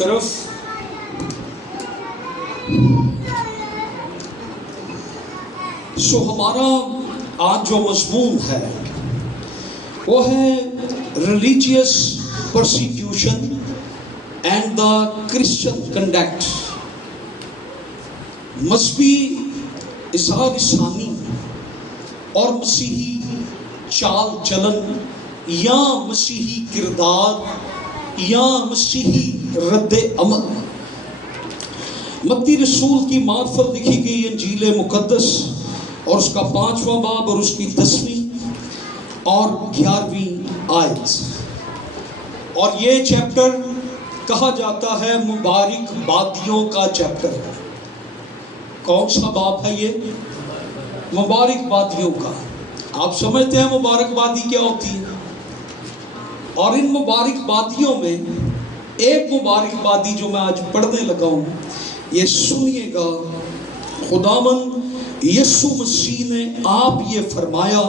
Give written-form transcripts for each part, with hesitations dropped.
طرف ہمارا آج جو مضمون ہے وہ ہے religious persecution and the Christian conduct, مذہبی اظہار ثانی اور مسیحی چال چلن یا مسیحی کردار یا مسیحی رد عمل۔ متی رسول کی معرفت لکھی گئی انجیل مقدس اور اس کا 5واں باب اور اس کی 10ویں اور 11ویں آیت، اور یہ چیپٹر کہا جاتا ہے مبارک بادیوں کا چیپٹر ہے۔ کون سا باب ہے یہ؟ مبارک بادیوں کا۔ آپ سمجھتے ہیں مبارک بادی کیا ہوتی ہے؟ اور ان مبارک بادیوں میں ایک مبارک بادی جو میں آج پڑھنے لگا ہوں، یہ سنیے گا۔ خداوند یسوع مسیح نے آپ یہ فرمایا،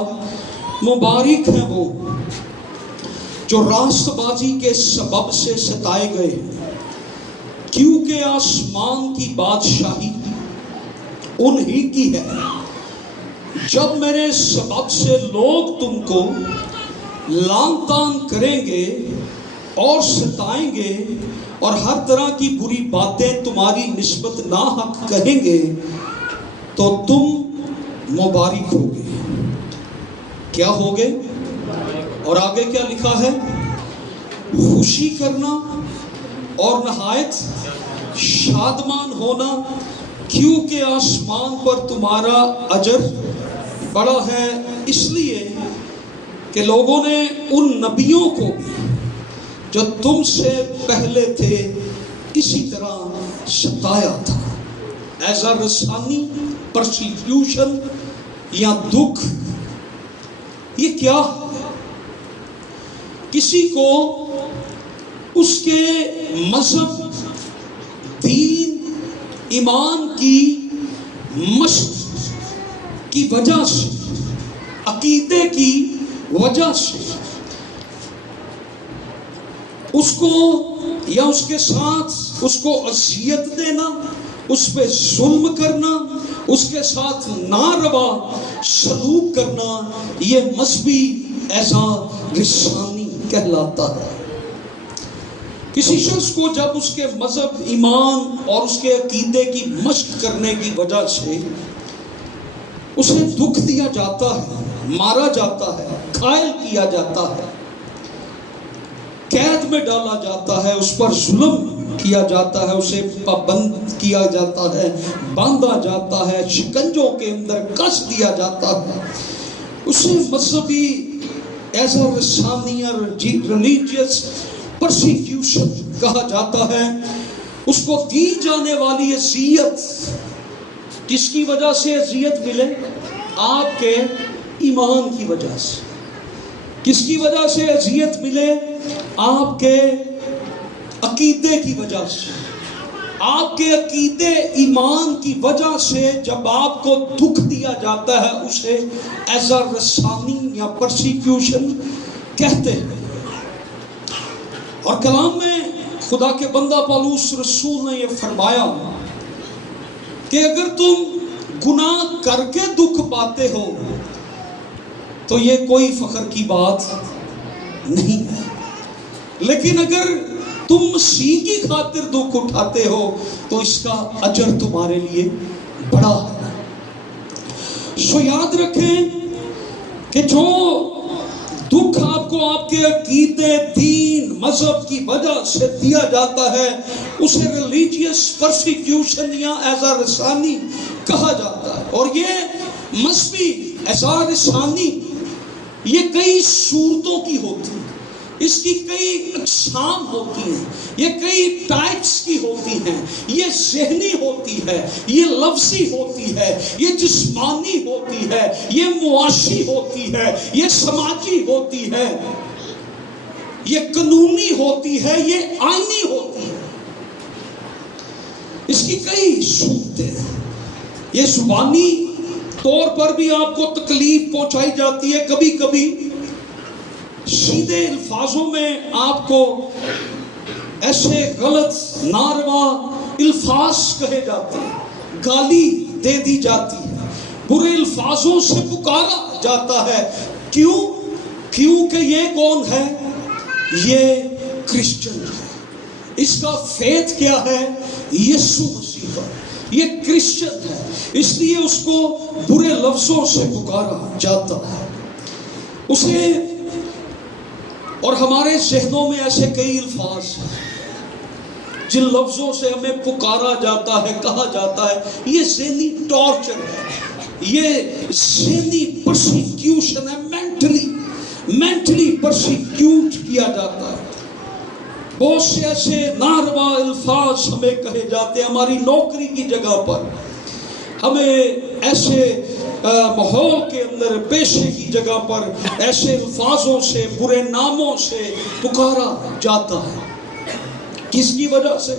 مبارک ہیں وہ جو راست بازی کے سبب سے ستائے گئے ہیں، کیونکہ آسمان کی بادشاہی انہی کی ہے۔ جب میرے سبب سے لوگ تم کو لعن طعن کریں گے اور ستائیں گے اور ہر طرح کی بری باتیں تمہاری نسبت ناحق کہیں گے تو تم مبارک ہوگے۔ کیا ہوگے؟ اور آگے کیا لکھا ہے؟ خوشی کرنا اور نہایت شادمان ہونا، کیونکہ آسمان پر تمہارا اجر بڑا ہے، اس لیے کہ لوگوں نے ان نبیوں کو جو تم سے پہلے تھے اسی طرح ستایا تھا۔ ایز اے رسانی، پرسیکیوشن یا دکھ، یہ کیا ہے؟ کسی کو اس کے مذہب، دین، ایمان کی مشق کی وجہ سے، عقیدے کی وجہ سے اس کو یا اس کے ساتھ اس کو اذیت دینا، اس پہ ظلم کرنا، اس کے ساتھ ناروا سلوک کرنا، یہ مذہبی اظہار لسانی کہلاتا ہے۔ کسی شخص کو جب اس کے مذہب، ایمان اور اس کے عقیدے کی مشق کرنے کی وجہ سے اسے دکھ دیا جاتا ہے، مارا جاتا ہے، گھائل کیا جاتا ہے، قید میں ڈالا جاتا ہے، اس پر ظلم کیا جاتا ہے، اسے پابند کیا جاتا ہے، باندھا جاتا ہے، شکنجوں کے اندر کس دیا جاتا ہے، اسے مذہبی ایسا رسانی اور ریلیجیس پرسیکیوشن کہا جاتا ہے۔ اس کو دی جانے والی اذیت، کس کی وجہ سے اذیت ملے؟ آپ کے ایمان کی وجہ سے۔ کس کی وجہ سے اذیت ملے؟ آپ کے عقیدے کی وجہ سے۔ آپ کے عقیدے، ایمان کی وجہ سے جب آپ کو دکھ دیا جاتا ہے، اسے ایز اے رسانی یا پرسیکیوشن کہتے ہیں۔ اور کلام میں خدا کے بندہ پالوس رسول نے یہ فرمایا کہ اگر تم گناہ کر کے دکھ پاتے ہو تو یہ کوئی فخر کی بات نہیں ہے، لیکن اگر تم مسیح کی خاطر دکھ اٹھاتے ہو تو اس کا اجر تمہارے لیے بڑا ہے۔ سو یاد رکھیں کہ جو دکھ آپ کو آپ کے عقیدے، دین، مذہب کی وجہ سے دیا جاتا ہے، اسے ریلیجیس پرسیکیوشن یا اظہار لسانی کہا جاتا ہے۔ اور یہ مذہبی اظہار لسانی یہ کئی صورتوں کی ہوتی ہے، اس کی کئی اقسام ہوتی ہیں، یہ کئی ٹائپس کی ہوتی ہیں، یہ ذہنی ہوتی ہے، یہ لفظی ہوتی ہے، یہ جسمانی ہوتی ہے، یہ معاشی ہوتی ہے، یہ سماجی ہوتی ہے، یہ قانونی ہوتی ہے، یہ آئینی ہوتی ہے۔ اس کی کئی صورتیں ہیں۔ یہ زبانی طور پر بھی آپ کو تکلیف پہنچائی جاتی ہے، کبھی کبھی سیدھے الفاظوں میں آپ کو ایسے غلط ناروا الفاظ کہے جاتے ہیں، گالی دے دی جاتی ہے، برے الفاظوں سے پکارا جاتا ہے. کیوں کہ یہ کون ہے؟ یہ کرسچن ہے. اس کا فیتھ کیا ہے؟ یسوع مسیح کا. یہ کرسچن ہے، اس لیے اس کو برے لفظوں سے پکارا جاتا ہے. اسے اور ہمارے ذہنوں میں ایسے کئی الفاظ ہیں جن لفظوں سے ہمیں پکارا جاتا ہے، کہا جاتا ہے. یہ ذہنی ٹارچر ہے، یہ ذہنی پرسیکیوشن ہے، مینٹلی پرسیکیوٹ کیا جاتا ہے. بہت سے ایسے ناروا الفاظ ہمیں کہے جاتے ہیں ہماری نوکری کی جگہ پر، ہمیں ایسے ماحول کے اندر، پیشے کی جگہ پر ایسے الفاظوں سے، برے ناموں سے پکارا جاتا ہے. کس کی وجہ سے؟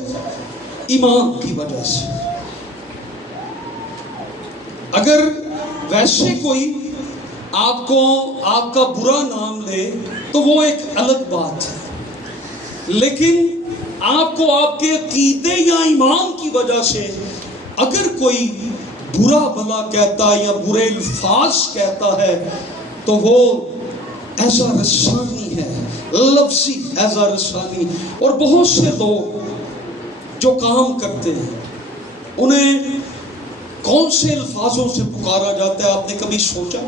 ایمان کی وجہ سے. اگر ویسے کوئی آپ کا برا نام لے تو وہ ایک الگ بات ہے، لیکن آپ کو آپ کے عقیدے یا ایمان کی وجہ سے اگر کوئی برا بھلا کہتا ہے یا برے الفاظ کہتا ہے تو وہ ایسا رسانی ہے، لفظی ایسا رسانی. اور بہت سے لوگ جو کام کرتے ہیں انہیں کون سے الفاظوں سے پکارا جاتا ہے؟ آپ نے کبھی سوچا؟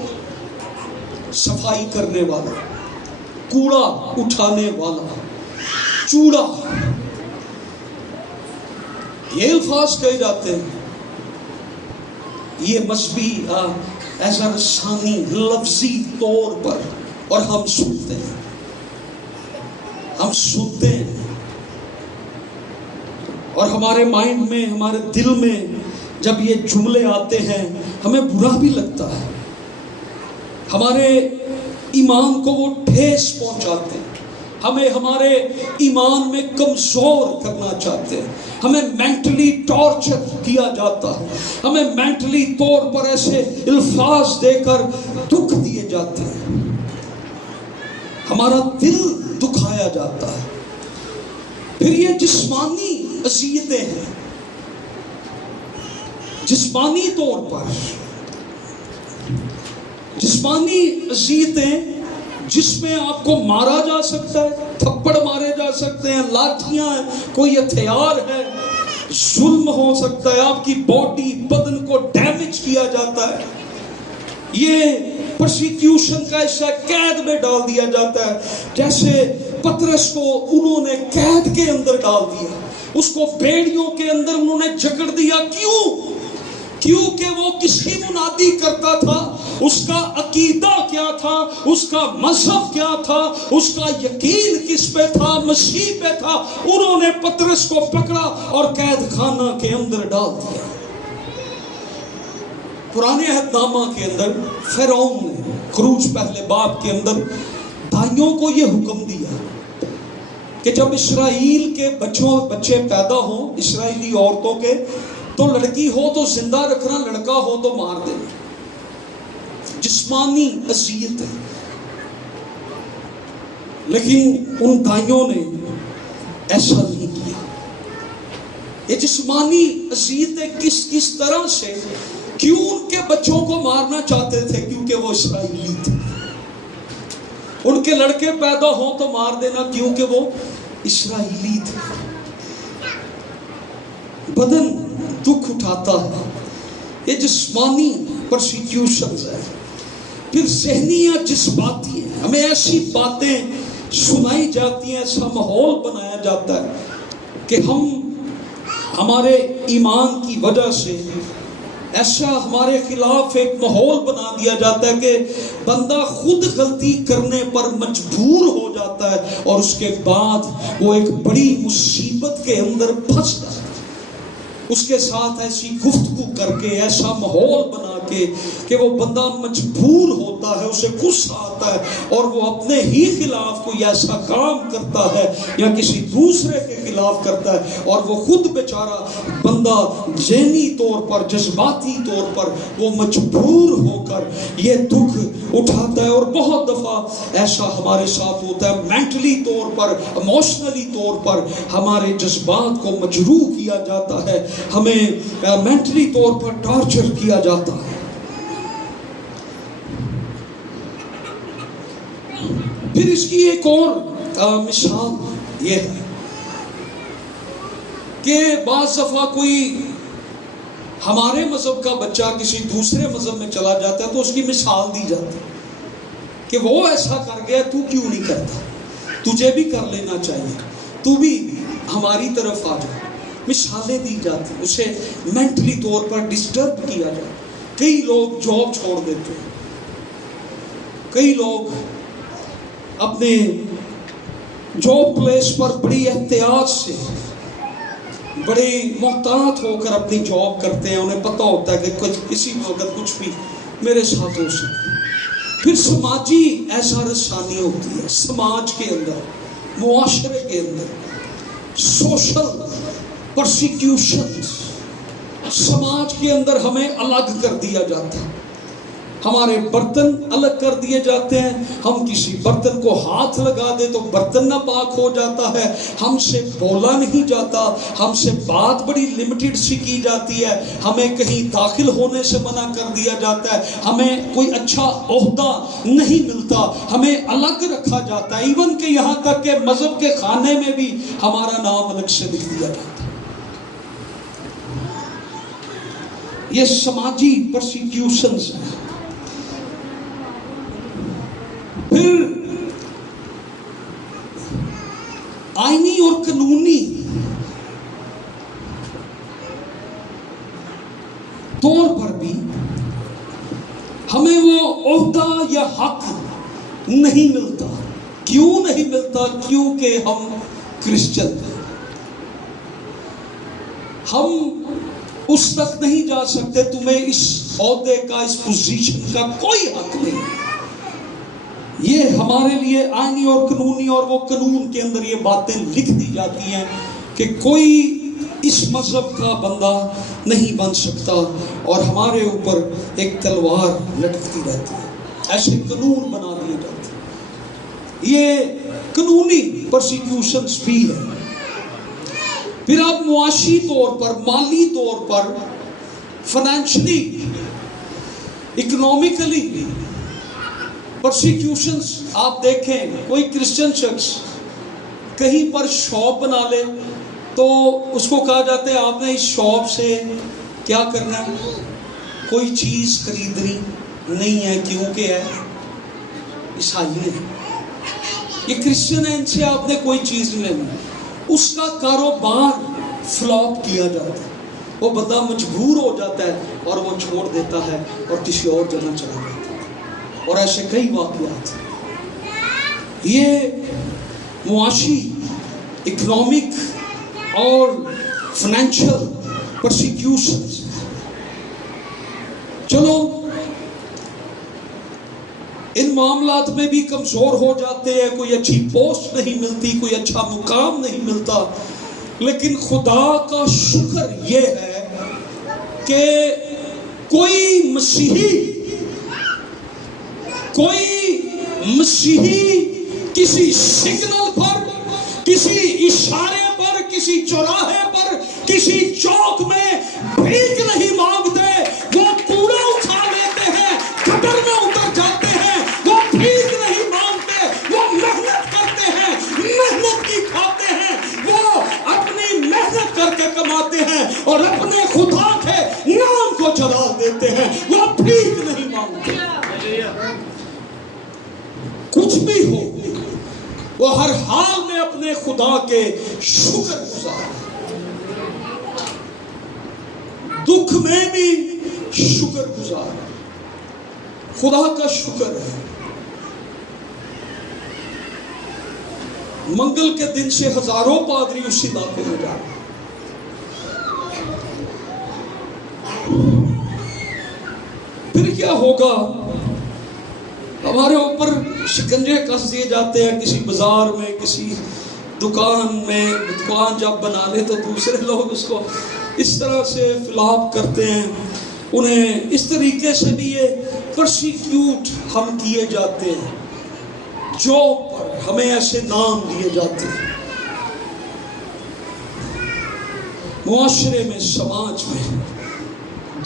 صفائی کرنے والا، کوڑا اٹھانے والا، چوڑا، یہ الفاظ کہے جاتے ہیں. یہ مذہبی ایسا رسانی لفظی طور پر، اور ہم سنتے ہیں اور ہمارے مائنڈ میں، ہمارے دل میں جب یہ جملے آتے ہیں ہمیں برا بھی لگتا ہے. ہمارے ایمان کو وہ ٹھیس پہنچاتے ہیں، ہمیں ہمارے ایمان میں کمزور کرنا چاہتے ہیں، ہمیں مینٹلی ٹارچر کیا جاتا ہے، ہمیں مینٹلی طور پر ایسے الفاظ دے کر دکھ دیے جاتے ہیں، ہمارا دل دکھایا جاتا ہے. پھر یہ جسمانی اذیتیں ہیں، جسمانی طور پر جسمانی اذیتیں جس میں آپ کو مارا جا سکتا ہے، تھپڑ مارے جا سکتے ہیں، لاٹھیاں ہیں، کوئی ہتھیار ہے، ظلم ہو سکتا ہے، آپ کی باڈی، بدن کو ڈیمیج کیا جاتا ہے. یہ پرسیکیوشن کا حصہ، قید میں ڈال دیا جاتا ہے. جیسے پترس کو انہوں نے قید کے اندر ڈال دیا، اس کو بیڑیوں کے اندر انہوں نے جکڑ دیا. کیونکہ وہ کس کی منادی کرتا تھا، اس کا عقیدہ کیا تھا، اس کا مذہب کیا تھا، اس کا یقین کس پہ تھا؟ مسیح پہ تھا. انہوں نے پترس کو پکڑا اور قید خانہ کے اندر ڈال دیا. پرانے عہد نامہ کے اندر فرعون نے خروج پہلے باب کے اندر بھائیوں کو یہ حکم دیا کہ جب اسرائیل کے بچے پیدا ہوں، اسرائیلی عورتوں کے، تو لڑکی ہو تو زندہ رکھنا، لڑکا ہو تو مار دینا. جسمانی اذیت ہے. لیکن ان بھائیوں نے ایسا نہیں کیا. یہ جسمانی اذیتیں کس طرح سے؟ کیوں ان کے بچوں کو مارنا چاہتے تھے؟ کیونکہ وہ اسرائیلی تھے. ان کے لڑکے پیدا ہوں تو مار دینا، کیونکہ وہ اسرائیلی تھے. بدن دکھ اٹھاتا ہے. یہ جسمانی پرسیکیوشنز ہے. پھر ذہنی یا جذباتی ہے. ہمیں ایسی باتیں سنائی جاتی ہیں، ایسا ماحول بنایا جاتا ہے کہ ہمارے ایمان کی وجہ سے ایسا ہمارے خلاف ایک ماحول بنا دیا جاتا ہے کہ بندہ خود غلطی کرنے پر مجبور ہو جاتا ہے اور اس کے بعد وہ ایک بڑی مصیبت کے اندر پھنستا ہے. اس کے ساتھ ایسی گفتگو کر کے ایسا ماحول بنا کے کہ وہ بندہ مجبور ہوتا ہے, اسے غصہ آتا ہے اور وہ اپنے ہی خلاف کوئی ایسا کام کرتا ہے یا کسی دوسرے کے خلاف کرتا ہے, اور وہ خود بیچارہ بندہ ذہنی طور پر, جذباتی طور پر وہ مجبور ہو کر یہ دکھ اٹھاتا ہے. اور بہت دفعہ ایسا ہمارے ساتھ ہوتا ہے, مینٹلی طور پر, ایموشنلی طور پر ہمارے جذبات کو مجروح کیا جاتا ہے, ہمیں مینٹلی طور پر ٹارچر کیا جاتا ہے. پھر اس کی ایک اور مثال یہ ہے کہ بعض دفعہ کوئی ہمارے مذہب کا بچہ کسی دوسرے مذہب میں چلا جاتا ہے تو اس کی مثال دی جاتی ہے کہ وہ ایسا کر گیا, تو کیوں نہیں کرتا, تجھے بھی کر لینا چاہیے, تو بھی ہماری طرف آ جا. مثالیں دی جاتی, اسے مینٹلی طور پر ڈسٹرب کیا جاتا. کئی لوگ جاب چھوڑ دیتے ہیں, کئی لوگ اپنے جاب پلیس پر بڑی احتیاط سے, بڑی محتاط ہو کر اپنی جاب کرتے ہیں. انہیں پتہ ہوتا ہے کہ کسی وقت کچھ بھی میرے ساتھ ہو سکتا ہے. پھر سماجی ایسا رسانی ہوتی ہے, سماج کے اندر, معاشرے کے اندر سوشل پرسیکیوشن, سماج کے اندر ہمیں الگ کر دیا جاتا ہے, ہمارے برتن الگ کر دیے جاتے ہیں. ہم کسی برتن کو ہاتھ لگا دے تو برتن ناپاک ہو جاتا ہے, ہم سے بولا نہیں جاتا, ہم سے بات بڑی لمیٹڈ سی کی جاتی ہے, ہمیں کہیں داخل ہونے سے منع کر دیا جاتا ہے, ہمیں کوئی اچھا عہدہ نہیں ملتا, ہمیں الگ رکھا جاتا ہے. ایون کہ یہاں تک کہ مذہب کے خانے میں بھی ہمارا نام الگ سے لکھ دیا جاتا ہے. یہ سماجی پرسیکیوشنز ہیں. پھر آئینی اور قانونی طور پر بھی ہمیں وہ عہدہ یا حق نہیں ملتا. کیوں نہیں ملتا؟ کیونکہ ہم کرسچن ہیں. ہم اس تک نہیں جا سکتے, تمہیں اس عہدے کا, اس پوزیشن کا کوئی حق نہیں. یہ ہمارے لیے آئینی اور قانونی, اور وہ قانون کے اندر یہ باتیں لکھ دی جاتی ہیں کہ کوئی اس مذہب کا بندہ نہیں بن سکتا, اور ہمارے اوپر ایک تلوار لٹکتی رہتی ہے. ایسے قانون بنا دیے جاتے ہیں. یہ قانونی پرسیکیوشنز بھی ہے. پھر آپ معاشی طور پر, مالی طور پر, فائنینشلی, اکنومیکلی پرسیکیوشنز آپ دیکھیں. کوئی کرسچن شخص کہیں پر شاپ بنا لے تو اس کو کہا جاتا ہے آپ نے اس شاپ سے کیا کرنا ہے, کوئی چیز خریدنی نہیں ہے, کیونکہ ہے عیسائی ہے, یہ کرسچن ہے, ان سے آپ نے کوئی چیز نہیں لینی. اس کا کاروبار فلاپ کیا جاتا ہے, وہ بندہ مجبور ہو جاتا ہے اور وہ چھوڑ دیتا ہے اور کسی اور جگہ چلا جاتا ہے. اور ایسے کئی واقعات. یہ معاشی, اکنامک اور فائنینشل پرسیکیوشنز. چلو ان معاملات میں بھی کمزور ہو جاتے ہیں, کوئی اچھی پوسٹ نہیں ملتی, کوئی اچھا مقام نہیں ملتا. لیکن خدا کا شکر یہ ہے کہ کوئی مسیحی کسی سگنل پر, کسی اشارے پر, کسی چوراہے پر, کسی چوک میں بھیک نہیں مانگتے. وہ کوڑا اٹھا لیتے ہیں, گٹر میں اتر جاتے ہیں. وہ بھیک نہیں مانگتے, وہ محنت کرتے ہیں, محنت کی کھاتے ہیں. وہ اپنی محنت کر کے کماتے ہیں اور اپنے خدا کے نام کو جلال دیتے ہیں. وہ بھیک نہیں مانگتے. کچھ بھی ہو, وہ ہر حال میں اپنے خدا کے شکر گزار, دکھ میں بھی شکر گزار. خدا کا شکر ہے. منگل کے دن سے ہزاروں پادری اس علاقے میں جا رہے. پھر کیا ہوگا؟ ہمارے اوپر شکنجے کس دیے جاتے ہیں، کسی بازار میں، کسی دکان میں، دکان جب بنا لے تو دوسرے لوگ اس کو اس طرح سے فلاپ کرتے ہیں، انہیں اس طریقے سے بھی یہ پرسیکیوٹ ہم کیے جاتے ہیں، جاب پر ہمیں ایسے نام دیے جاتے ہیں، معاشرے میں، سماج میں،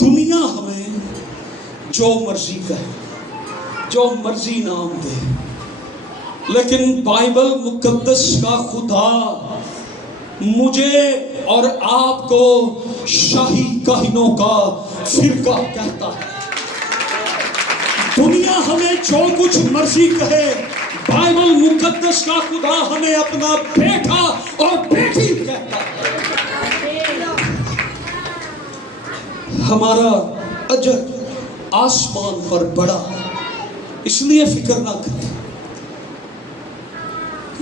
دنیا ہمیں جو مرضی کہے، جو مرضی نام دے، لیکن بائبل مقدس کا خدا مجھے اور آپ کو شاہی کاہنوں کا فرقہ کہتا ہے۔ دنیا ہمیں جو کچھ مرضی کہے، بائبل مقدس کا خدا ہمیں اپنا بیٹا اور بیٹی کہتا ہے۔ ہمارا اجر آسمان پر بڑا، اس لیے فکر نہ کریں۔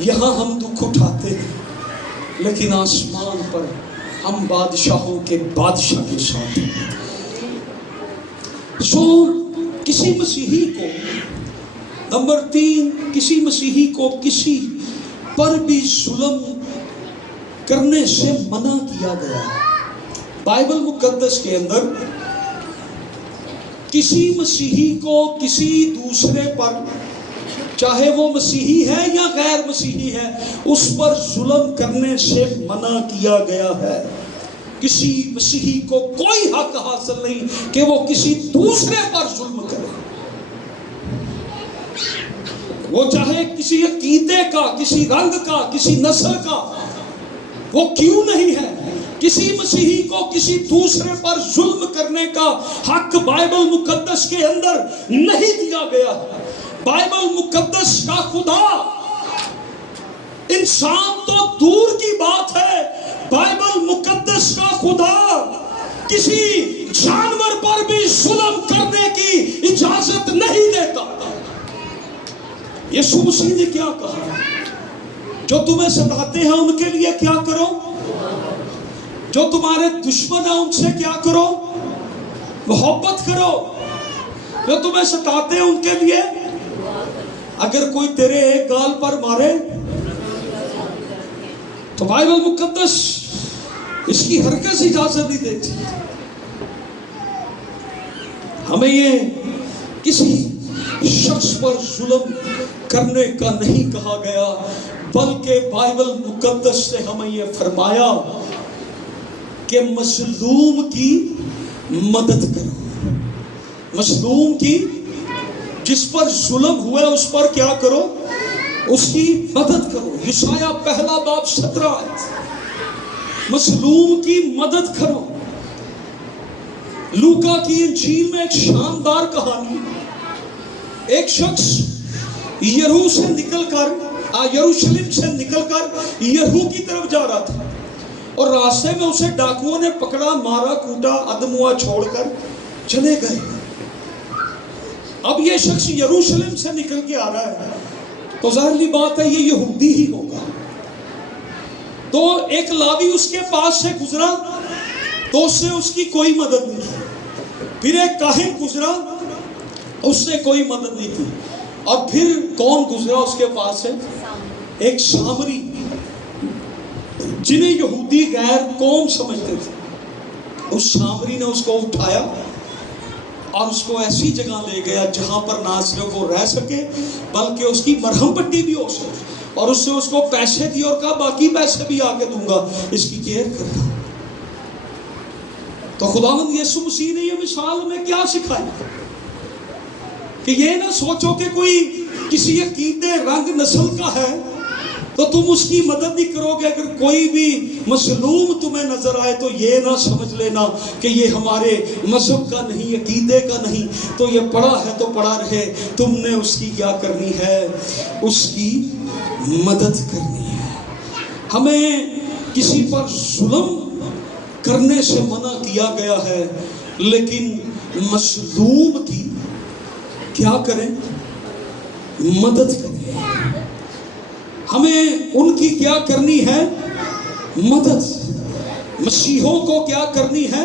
یہاں ہم دکھ اٹھاتے ہیں، لیکن آسمان پر ہم بادشاہوں کے بادشاہ کے ساتھ ہیں۔ کسی مسیحی کو، نمبر 3، کسی مسیحی کو کسی پر بھی ظلم کرنے سے منع کیا گیا ہے۔ بائبل مقدس کے اندر کسی مسیحی کو کسی دوسرے پر، چاہے وہ مسیحی ہے یا غیر مسیحی ہے، اس پر ظلم کرنے سے منع کیا گیا ہے۔ کسی مسیحی کو کوئی حق حاصل نہیں کہ وہ کسی دوسرے پر ظلم کرے، وہ چاہے کسی عقیدے کا، کسی رنگ کا، کسی نسل کا، وہ کیوں نہیں ہے۔ کسی مسیحی کو کسی دوسرے پر ظلم کرنے کا حق بائبل مقدس کے اندر نہیں دیا گیا۔ بائبل مقدس کا خدا، انسان تو دور کی بات ہے، بائبل مقدس کا خدا کسی جانور پر بھی ظلم کرنے کی اجازت نہیں دیتا۔ یسوع مسیح نے کیا کہا؟ جو تمہیں ستاتے ہیں ان کے لیے کیا کرو، جو تمہارے دشمن ہیں ان سے کیا کرو، محبت کرو، جو تمہیں ستاتے ہیں ان کے لیے، اگر کوئی تیرے ایک گال پر مارے تو بائبل مقدس اس کی ہرگز اجازت نہیں دیتی۔ ہمیں یہ کسی شخص پر ظلم کرنے کا نہیں کہا گیا، بلکہ بائبل مقدس سے ہمیں یہ فرمایا کہ مظلوم کی مدد کرو۔ مظلوم کی، جس پر ظلم ہوا ہے اس پر کیا کرو، اس کی مدد کرو۔ یشعیاء 1:17 مظلوم کی مدد کرو۔ لوکا کی انجیل میں ایک شاندار کہانی، ایک شخص یروشلم سے نکل کر یریحو کی طرف جا رہا تھا، اور راستے میں اسے ڈاکوؤں نے پکڑا، مارا، کوٹا، ادموا چھوڑ کر چلے گئے۔ اب یہ شخص یروشلم سے نکل کے آ رہا ہے تو ظاہری بات ہے یہ یہودی ہی ہوگا۔ تو ایک لاوی اس کے پاس سے گزرا تو اس نے اس کی کوئی مدد نہیں کی۔ پھر ایک کاہن گزرا، اس نے کوئی مدد نہیں کی۔ اور پھر کون گزرا اس کے پاس سے؟ ایک سامری، جنہیں یہودی غیر قوم سمجھتے تھے۔ اس سامری نے اس کو اٹھایا اور اس کو ایسی جگہ لے گیا جہاں پر نہ صرف وہ رہ سکے بلکہ اس کی مرہم پٹی بھی ہو سکے، اور اس نے اس کو پیسے دیے اور کہا باقی پیسے بھی آ کے دوں گا، اس کی کیئر کرنا۔ تو خداوند یسوع مسیح نے یہ مثال ہمیں کیا سکھائی کہ یہ نہ سوچو کہ کوئی کسی عقیدے، رنگ، نسل کا ہے تو تم اس کی مدد نہیں کرو گے۔ اگر کوئی بھی مظلوم تمہیں نظر آئے تو یہ نہ سمجھ لینا کہ یہ ہمارے مذہب کا نہیں، عقیدے کا نہیں، تو یہ پڑا ہے تو پڑا رہے، تم نے اس کی کیا کرنی ہے، اس کی مدد کرنی ہے۔ ہمیں کسی پر ظلم کرنے سے منع کیا گیا ہے، لیکن مظلوم کی کیا کریں؟ مدد کریں۔ ہمیں ان کی کیا کرنی ہے؟ مدد۔ مسیحوں کو کیا کرنی ہے؟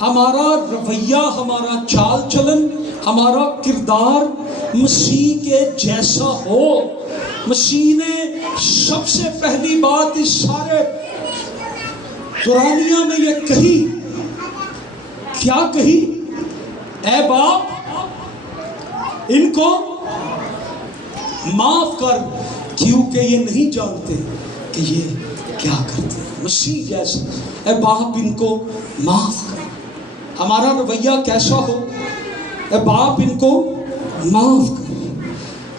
ہمارا رویہ, ہمارا چال چلن, ہمارا کردار مسیح کے جیسا ہو. مسیح نے سب سے پہلی بات اس سارے قرآنیہ میں یہ کہی, کیا کہی؟ اے باپ ان کو معاف کر کیونکہ یہ نہیں جانتے کہ یہ کیا کرتے ہیں. مسیح جیسا, اے باپ ان کو معاف کر. ہمارا رویہ کیسا ہو؟ اے باپ ان کو معاف کر.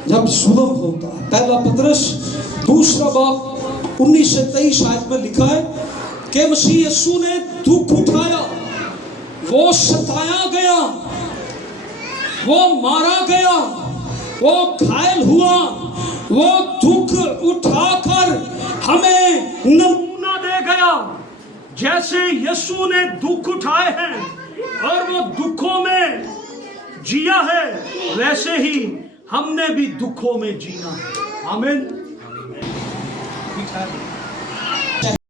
جب ظلم ہوتا ہے, پہلا پطرس 2 باب 19 سے 23 آیت میں لکھا ہے کہ مسیح یسوع نے دکھ اٹھایا, وہ ستایا گیا, وہ مارا گیا, وہ گھائل ہوا, وہ دکھ اٹھا کر ہمیں نمونہ دے گیا. جیسے یسوع نے دکھ اٹھائے ہیں اور وہ دکھوں میں جیا ہے, ویسے ہی ہم نے بھی دکھوں میں جینا ہے. آمین.